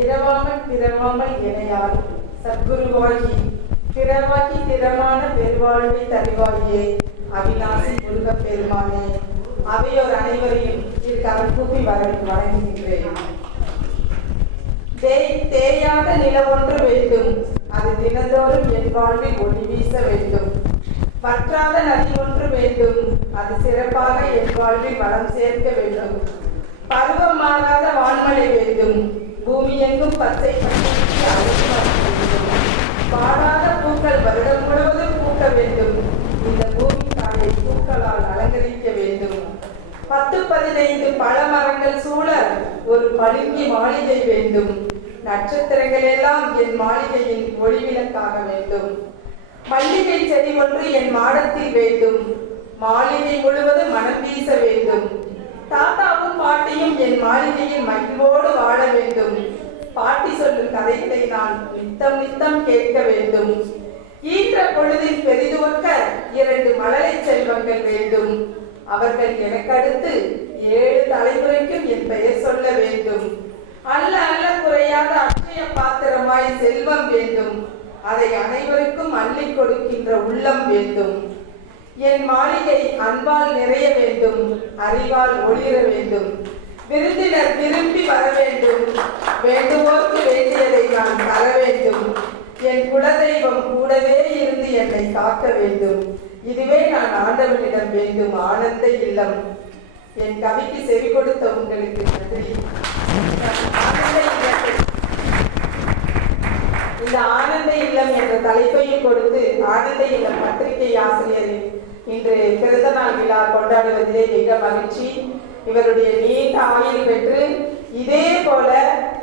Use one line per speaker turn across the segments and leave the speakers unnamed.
இரவாமல் பிறவாமல் இணையால் சத்குருவாகி பிறவாகி திறமான பெருவாழ்வை தருவாயே. அவிநாசி முருகப் பெருமானே அவையோர் அனைவரையும் இக்கரம் கூப்பி வர வணங்குகின்றேன். தேயாத நிலவொன்று வேண்டும். அது தினந்தோறும் என் வாழ்வில் ஒளி வீச வேண்டும். பற்றாத நதி ஒன்று வேண்டும். அது சிறப்பாக என் வாழ்வில் வளம் சேர்க்க வேண்டும். பருவம் மாறாத வான்மழை வேண்டும். பூமி பச்சை பச்சைக்கு பாடாத பூக்கள் வருடம் முழுவதும் பூக்க வேண்டும். இந்த பூமி தாயை பூக்களால் அலங்கரிக்க வேண்டும். பத்து பதினைந்து பழமரங்கள் சூழ ஒரு பழுங்கி மாளிகை வேண்டும். நட்சத்திரங்கள் எல்லாம் என் மாளிகையின் ஒளிவிளக்காக வேண்டும். மல்லிகை செடி ஒன்று என் மாடத்தில் வேண்டும். மாளிகை முழுவதும் மனம் வீச வேண்டும். தாத்தாவும் பாட்டியும் என் மாளிகையில் மகிழ்வோடு வாழ வேண்டும். பாட்டி சொல்லும் கதைகளை நான் நித்தம் நித்தம் கேட்க வேண்டும். ஈன்ற பொழுதில் பெரிதுவக்க இரண்டு மழலை செல்வங்கள் வேண்டும். அவர்கள் எனக்கடுத்து ஏழு தலைமுறைக்கும் என் பெயர் சொல்ல வேண்டும். அல்ல அல்ல குறையாத அக்ஷய பாத்திரமாய் செல்வம் வேண்டும். அதை அனைவருக்கும் அள்ளி கொடுக்கின்ற உள்ளம் வேண்டும். என் மாளிகை அன்பால் நிறைய வேண்டும். அறிவால் ஒளிர வேண்டும். விருந்தினர் விரும்பி வர வேண்டும் வேண்டுவோர்க்கு வேண்டியதை நான் தர வேண்டும் என் குலதெய்வம் கூடவே இருந்து என்னை காக்க வேண்டும். இதுவே நான் ஆண்டவனிடம் வேண்டும். ஆனந்த இல்லம். என் கவிக்கு செவி கொடுத்த உங்களுக்கு நன்றி. இந்த ஆனந்த இல்லம் என்ற தலைப்பையும் கொடுத்து ஆனந்த இல்லம் பத்திரிகை ஆசிரியரின் இன்று பிறந்த நாள் விழா கொண்டாடுவதிலே மிக மகிழ்ச்சி. இவருடைய நீண்ட ஆயுள் பெற்று இதே போல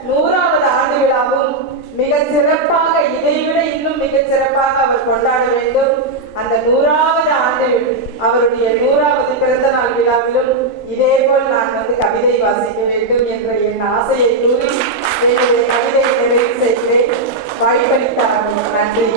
நூறாவது ஆண்டு விழாவும் மிக சிறப்பாக மிக சிறப்பாக அவர் கொண்டாட வேண்டும். அந்த நூறாவது ஆண்டில் அவருடைய நூறாவது பிறந்த நாள் விழாவிலும் இதே போல் நான் வந்து கவிதை வாசிக்க வேண்டும் என்ற என் ஆசையை கூறி என்னுடைய கவிதை நிறைவு செய்கிறேன். வாய்ப்பளித்த நன்றி.